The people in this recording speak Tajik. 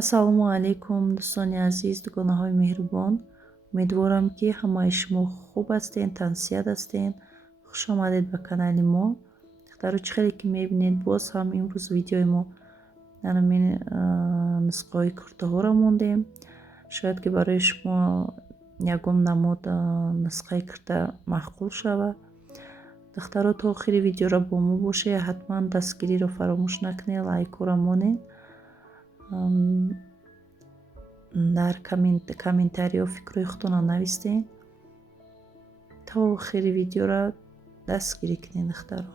ассалому алайкум дӯстони азиз, дугонаҳои меҳрубон. Умедворам ки ҳамаи шумо хуб ҳастед, тандсиҳат ҳастед. хуш омадед ба канали мо. духтаро чӣ хеле ки мебинед, боз ҳам имрӯз видеои мо намин нусхаҳои куртаҳоро мондем. шояд ки барои шумо ягон намуд нусхаи курта маъқул шавад. духтаро то охири видеоро бо мо бошед, ҳатман дастгириро фаромӯш накунед, лайкора монед. дар комментариҳо фикрҳои худтонро навистед. то охири видеоро дастгирӣ кунед духтаро.